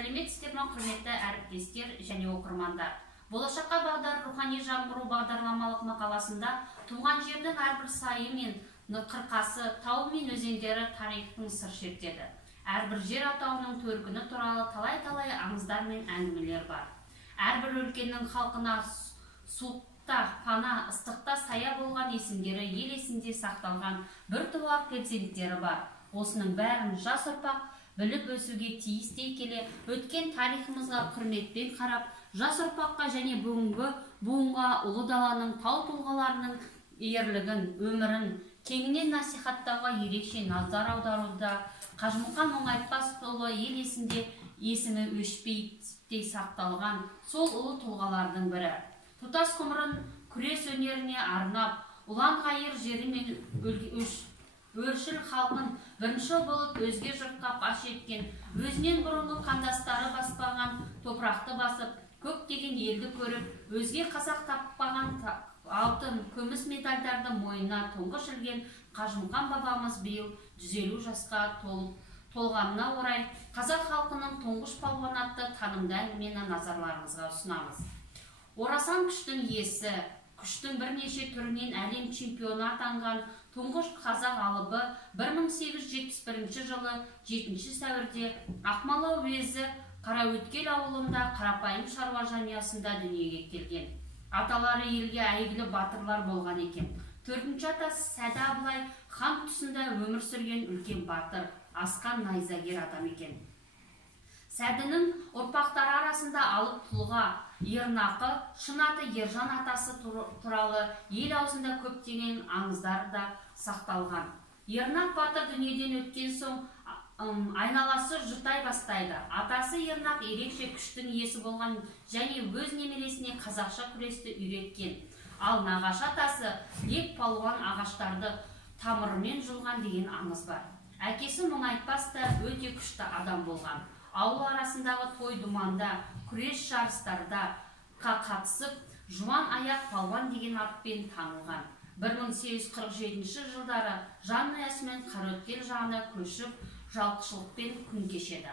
Сәлеметсіздер ме, құрметті әріптестер және оқырмандар. Болашаққа бағдар рухани жаңғыру бағдарламалық мақаласында туған жердің әрбір сайы мен қырқасы, тауы мен өзендері тарихтың сыр шертеді. Әрбір жер атауының төркіні туралы талай-талай аңыздар мен әңгімелер бар. Әрбір өлкенің халқына суықта пана, ыстықта сая болған есімдері ел есінде сақталған біртуар перзенттері бар. Осының бәрін жас ұрпақ біліп өсуге тиіс дей келе, өткен тарихымызға құрметпен қарап, жас ұрпаққа және бүгінгі буынға ұлы даланың тау тұлғаларының ерлігін, өмірін кеңінен насихаттауға ерекше назар аударуда Қажымұқан Оңайтпасұлы ел есінде есімі өшпейтіндей сақталған сол ұлы тұлғалардың бірі. Тұтас ғұмырын күрес өнеріне арнап, ұлан-ғайыр жері мен өршіл халқын бірінші болып өзге жұртқа паш еткен, өзінен бұрынғы қандастары баспаған топырақты басып, көптеген елді көріп, өзге қазақ таппаған алтын, күміс медальдарды мойнына тұңғыш ілген Қажымұқан бабамыз биыл 150 жасқа толғанына орай қазақ халқының тұңғыш палуан атты танымды әңгімені назарларыңызға ұсынамыз. Орасан күштің иесі, күштің бірнеше түрінен әлем чемпионы атанған тұңғыш қазақ алыбы 1871 жылы 7 сәуірде Ақмола уезі Қараөткел ауылында қарапайым шаруа жанұясында дүниеге келген. Аталары елге әйгілі батырлар болған екен. 4-ші атасы Сәді Абылай хан тұсында өмір сүрген үлкен батыр, асқан найзагер адам екен. Сәдінің ұрпақтары арасында алып тұлға, Ернақы, шын аты Ержан атасы туралы ел аузында көптеген аңыздар да сақталған. Ернақ батыр дүниеден өткен соң айналасы жұтай бастайды. Атасы Ернақ ерекше күштің иесі болған және өз немересіне қазақша күресті үйреткен. Ал нағашы атасы лек палуан ағаштарды тамырымен жұлған деген аңыз бар. Әкесі Мұңайтпас та өте күшті адам болған. Ауыл арасындағы той думанда, күрес жарыстарда қатысып, жуан аяқ палуан деген атпен танылған. 1847 жылдары жанұясымен Қараөткел жағына көшіп, жалқышылықпен күн кешеді.